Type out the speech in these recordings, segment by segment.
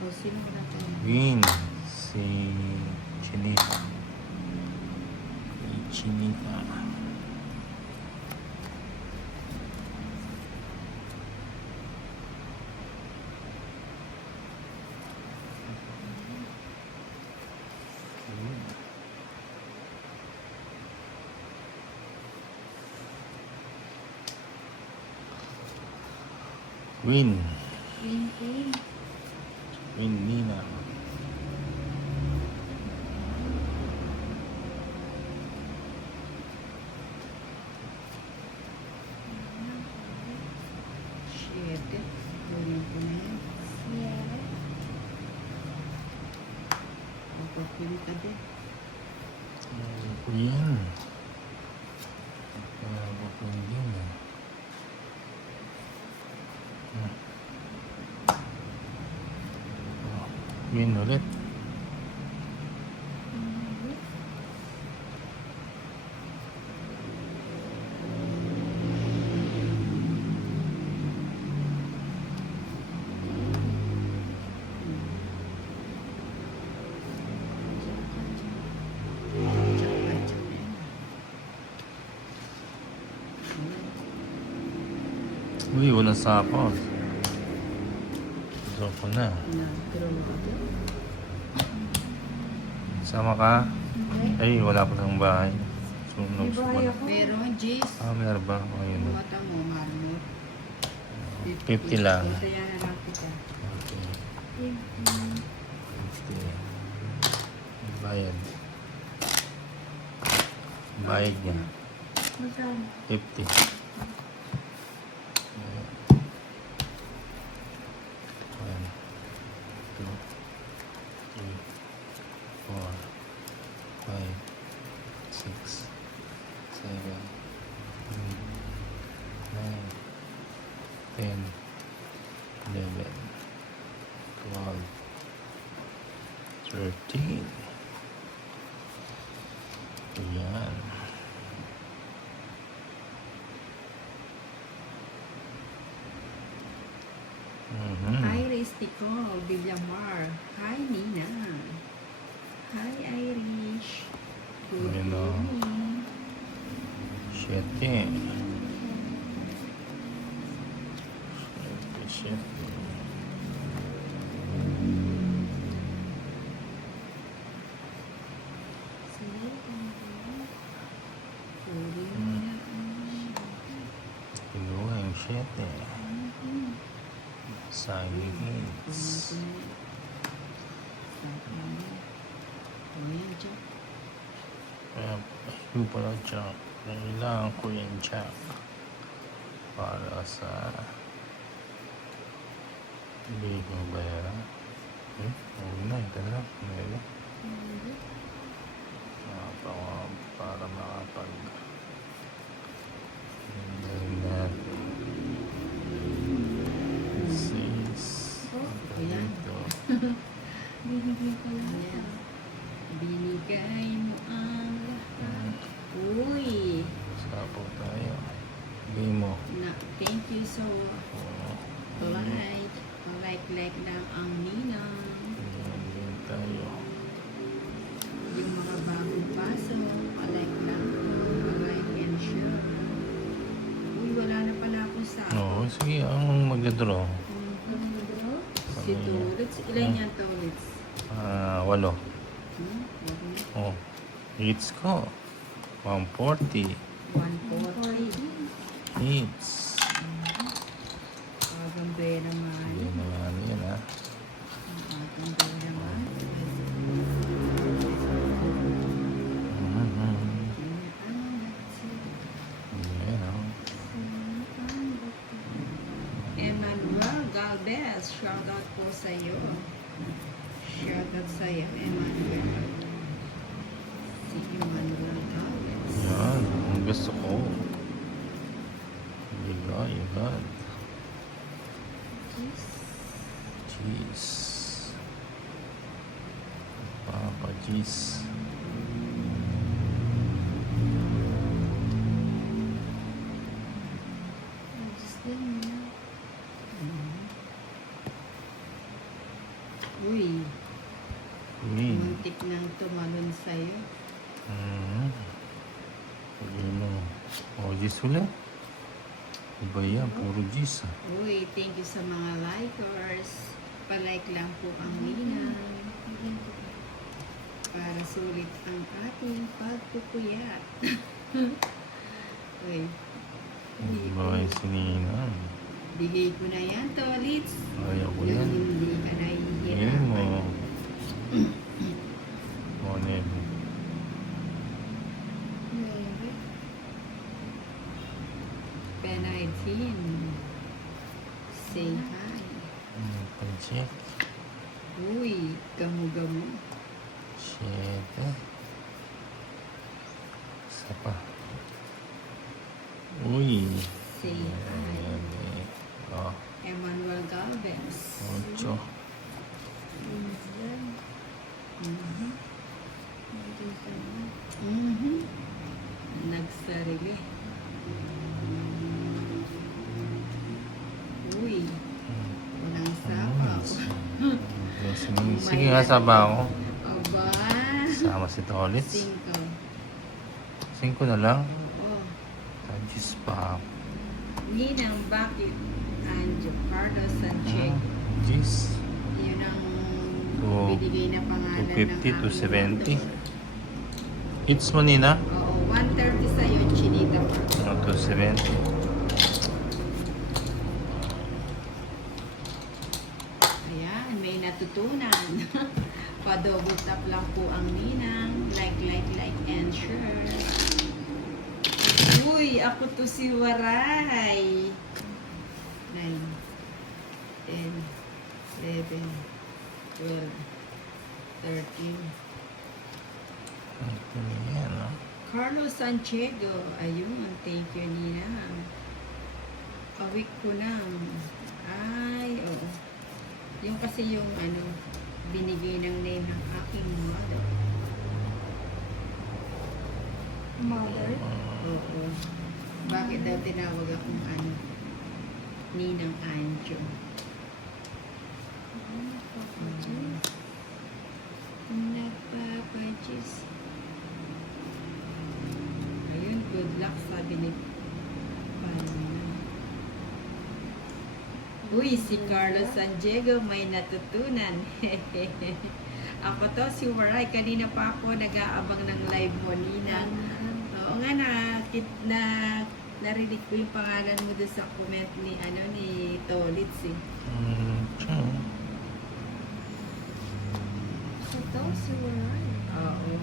O, sino ko na tayo? Win. Si Chinita. Si Chinita. Win. Win. Win Nina. Shit. Kunin ko na yan. Pagpapili ka din. Ano ko yan? Ano ko yan? Win ulit. Uy, walang sapos. Gusto ko na. Sama ka? Ay, wala pa ng bahay. Sunog sa wala. Meron, Jis. Meron ba? Ayun. Mata mo, marmot. 50 lang. Ito yan na lang kita. Okay. 50. Bayad. Bayad niya. 50. 13. Ayan. Iris Nicole Villamar. Hi, Nina. Hi, Irish. Good Hello. evening. 7. 7. Kinuha yung 7. Silence. Kaya, yung pala Jack. Kailangan ko yung Jack. Para sa hindi ko bayaran. Huwag na, ito na. Meron. Para makapag na 6. Ayan. Ito. Binigay ko lang. Binigay mo ang lahat. Uy! Sapo tayo. Bigay mo. Na, thank you so much. Like lang ang ninang. Bigay tayo. Yung mga bagong pasok, like lang po, like and share. Uy, wala na pala akong sa Oo, sige. Ang mag-draw. Si Tulits. Ilan yan, Tulits? 8. Wag na. Oh. Hits ko. 140. 140. Hits. Kagambe naman. Hindi naman yun, ha? Ang ating gawin naman. Yan, oh. Emmanuel Galvez, shoutout po sa iyo. Shoutout sa iyo, Emmanuel. Si Emmanuel Galvez. Yan. Ang gusto ko. Yan. Cheese. Papa cheese. Uy, Uy. muntik nang tumalon sa'yo. Sabi mo. Oh, Gis ulit. Iba yan. Puro Gis ah. Uy, thank you sa mga likers. Palike lang po ang ninang. Para sulit ang ating pagpupuyat. Uy, Iba yung sininang. bigay ko na yan, Tolits. Ayaw ko Yung yan. hindi ka Ayun mo. nahihirapan. Monel. P19. Say hi. Pag-check. Uy, gamu-gamu. Shit. Isa pa. Uy. Say hi. Oh, Emmanuel Galvez. 8. Mhm. Mhm. Nagsarili. Uy, walang sapaw. Sige nga, saba ako. Aba. Sama si Tolits. 5. 5 na lang. Oo. Diyos pa. Ninang bakit Anjo Carlos Sanchez. Diyos. Yun ang Oh, binigay na pangalan 250 to ng 70. aming Hits mo, Nina? Oo, 130 sa'yo, Chinita Park. Ano to, 70. Ayan, may natutunan. Pa-double tap lang po ang ninang. Like, and share. Uy, ako to si Waray. 9, 10, 11, 12, 13. Ayan, no? Carlos Santiago. Ayun, thank you, Nina. A-week ko na. Ay, oo. Yung kasi yung binigay ng name ng aking mother. Mother? Oo. Bakit daw tinawag akong Ninang Anjo? Nagpapajis. Ayun, good luck, sabi ni Palma. Uy, si Carlos San Diego may natutunan. Ako to, si Waray. Kanina pa ako nag-aabang ng live mo, Ninang. Oo nga narinig ko yung pangalan mo doon sa comment ni Tolits eh. Ito, si Waray. Oo.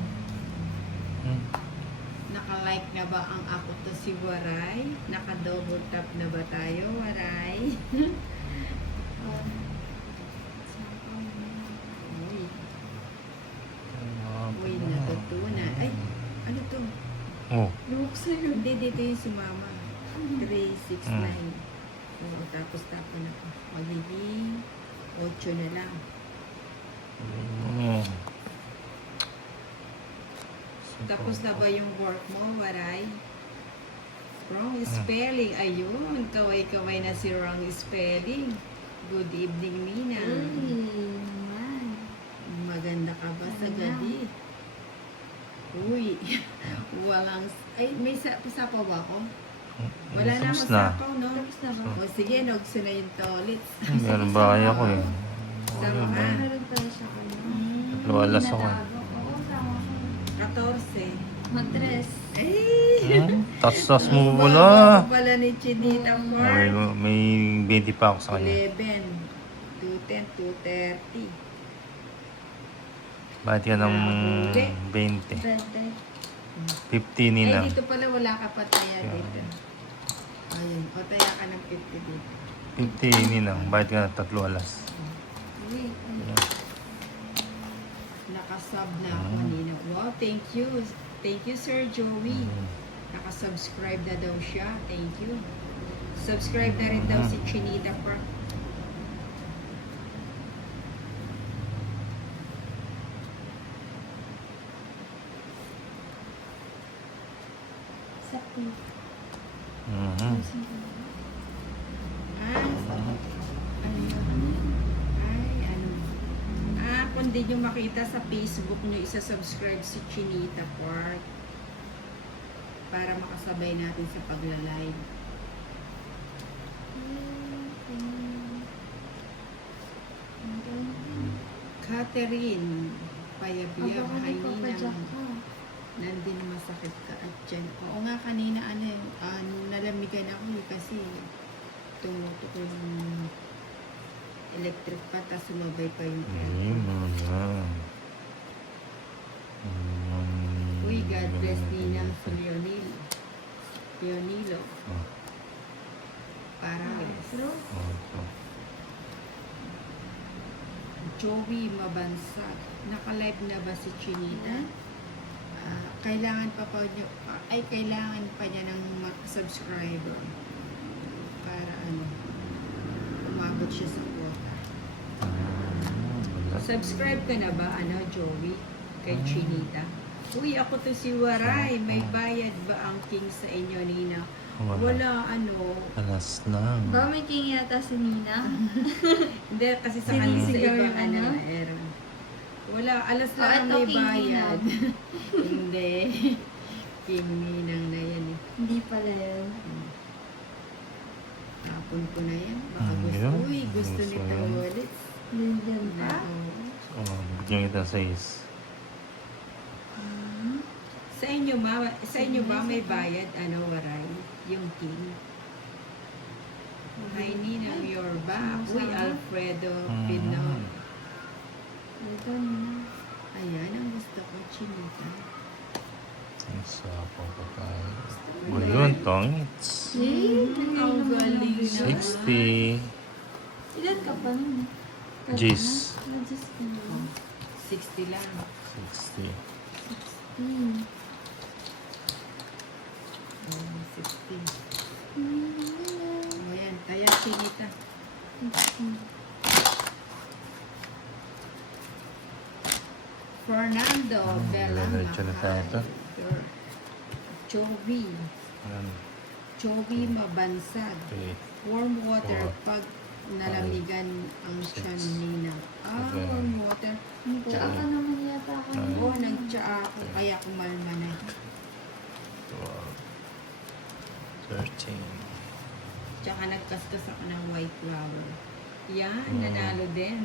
Naka-like na ba ang ako to si Waray? Naka-double tap na ba tayo, Waray? Uy, natutunan. Ay, ano to? Oh, Luwak sa'yo. Hindi, dito yung si Mama. 369. Oo, tapos na po. Magiging 8 na lang. oh. Tapos na ba yung work mo, Waray? Wrong spelling. Ayun, kaway-kaway na si wrong spelling. Good evening, Nina. naman. Maganda ka ba sa gabi? Uy, walang... Ay, may sapaw ba ako? Wala na Tapos akong na. sapaw, no? Tapos na ba? O sige, nagso na yung tolits. Meron ba kaya ko eh? Sama ka. Meron pala siya kanya. Walas ako. Oo, sama ko. 14. Matres. Ay! Tas mo Ang wala. baba pala ni Chinita Park. May 20 pa ako sa kanya. 11, 210, 230. Bakit ka ng Hindi. 20? 20. 50 nina. Ay, dito pala wala ka pataya dito. Ayun, pataya ka ng 50 dito. 50 nina. Bakit ka na 3 alas? Uy, Nakasub na ako kanina. Wow, thank you. Thank you, Sir Joey. Nakasubscribe na daw siya. Thank you. Subscribe na rin daw si Chinita Park. sakto. Mhm. Ano yun? Ay, ano? hindi nyo makita sa Facebook nyo, isa-subscribe si Chinita Park para makasabay natin sa pagla-live. Catherine Payabiyab, hi Ninang. Nandin masakit ka at dyan. Oo nga, kanina nalamigan ako kasi tumutok yung electric pa, tapos sumabay pa yung Hindi mo na. Uy, God bless Ninang sa Leonilo. Oh, Parales. oh. Joey Mabansag. Naka-live na ba si Chinita? Kailangan kailangan pa niya ng subscriber para umabot siya sa quota. Wala. Subscribe ka na ba, Joey? Kay Chinita? Uy, ako to si Waray. May bayad ba ang king sa inyo, Nina? Wala, Alas lang. Ba, may king yata si Nina? Hindi, kasi sa kanila sa Sinisigaw ibang yung meron. Wala, alas lang Bakit ang o may king bayad. Hindi. King Ninang na yan eh. Hindi pala yun. Tapon ko na yan. Baka gusto. Yun. Uy, gusto Gusto nito yan. ulit. Nandiyan pa? Oh, bigyan kita 6. Sa inyo ba may bayad, Waray? Yung king? Hi, Ninang, you're back. Uy, Alfredo Pinoy. Ito, Nina. Ayan, ang gusto ko, Chinita. Ang sapo ko tayo. O yun, tongits. Ang galing na. 60. Ilan ka pa nun? Gis. Gis ka na. 60 lang. 60. 60. O yan, kaya Chinita. Fernando Bella. diretso na tayo to. Joby. Ayan. Joby Mabansag. 3. Warm water Four. pag nalamigan ang Six. tiyan Nina. Seven. Warm water. Tsaka ka naman yata ako. Oo, nagtsaa ako kaya kumalma na. 12. 13. Tsaka nagkaskas ako ng white flower. Yan, Mm. nanalo din.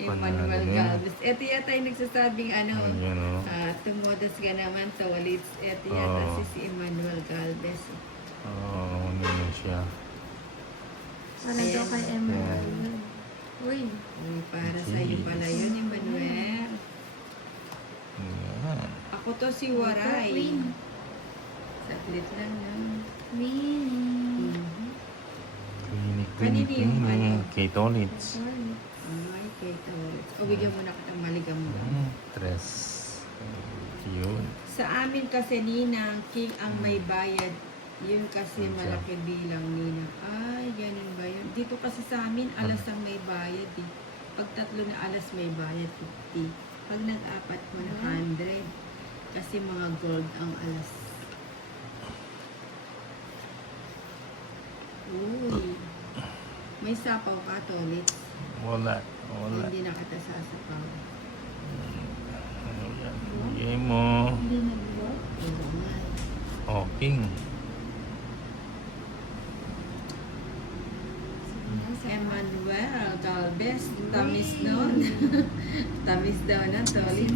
Panalo Emmanuel din. Galvez. Ito yata yung nagsasabing Ayan o. tumodas ka naman sa walits. Ito yata Oo. si Emmanuel Galvez. Oo, ano na siya. Para daw kay Emerald. Uy. Uy, para sa iyo pala yun, Emmanuel. Ayan. Ako to si Waray. Queen. Saglit lang yan. Queen. Mhm. Queenie. Kanino yung Kate Olitz. Ay, Kate Olitz. O, bigyan mo na kitang maligam-gam. 3. Yun. Sa amin kasi, Ninang, king ang may bayad. Yun kasi Okay. malaki bilang, Ninang. Ay, ganun ba yun? Dito kasi sa amin, alas ang may bayad eh. Pag 3 na alas may bayad, 50. Pag nag-4 mo na 100. Kasi mga gold ang alas. Uy. May sapaw ka, Tolit. Wala. Hindi na kita sasapaw. Ayan. Bigay mo. Hindi nag-work. Oo nga. Oh, king. Emmanuel Galvez, tamis nun. Tamis daw na, Tolit.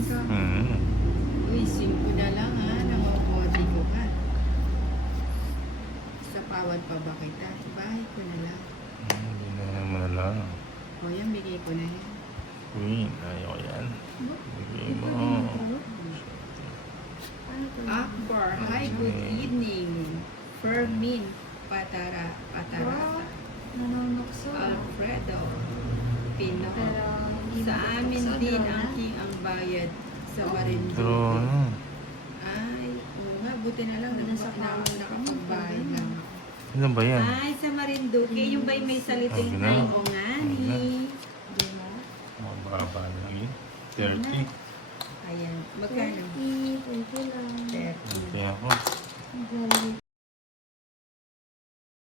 Uy, 5 na lang ha, nangokodi ko ka. Sapawan pa ba kita? Bahay ko na lang. Hindi na naman lang. O yan, bigay ko na yan. Queen. Ayaw yan. Bigay mo. Ano to? Akbar, hi, good evening. Fermin, Patarata. Nanonokso. Alfredo, Pino. Pero hindi Sa amin nabuksan, din draw ang na. king ang bayad sa Pero Marinduque. ano. Ay, oo nga, buti na lang Wala sa nakapagbayad lang ako. Ano ba yan? Ay, sa Marinduque, yung ba'y may saliting Ah, ganun. oo nga ni. Di ba? Mababa lagi. 30. Ayan, magkano? 30 lang. 30. Kaya ako. Magalit